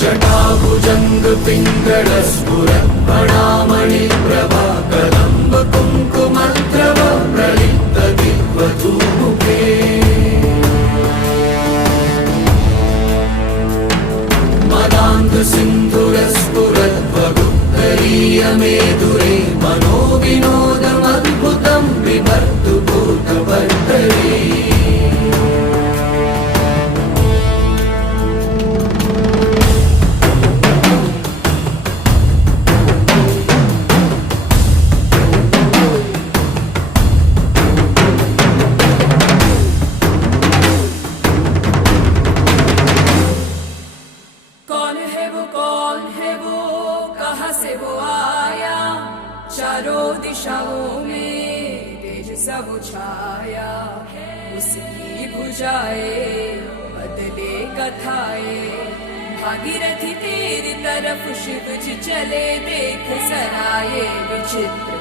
जटाभुजंग पिंगल स्फुरत् प्रणामणि प्रभा कदम्ब कुंकुमद्रव प्रलिप्त दिग्वधूमुखे मदान्ध सिन्धुरस्फुरद्वगुप्तरीय मेधुरे मनोविनोदमद्भुतं बिभर्तु भूतभर्तरे से वो आया चारों दिशाओं में तेज सब छाया उसकी भुजाए बदले कथाए भागीरथी तेरी तरफ शिव जी चले देख सराये विचित्र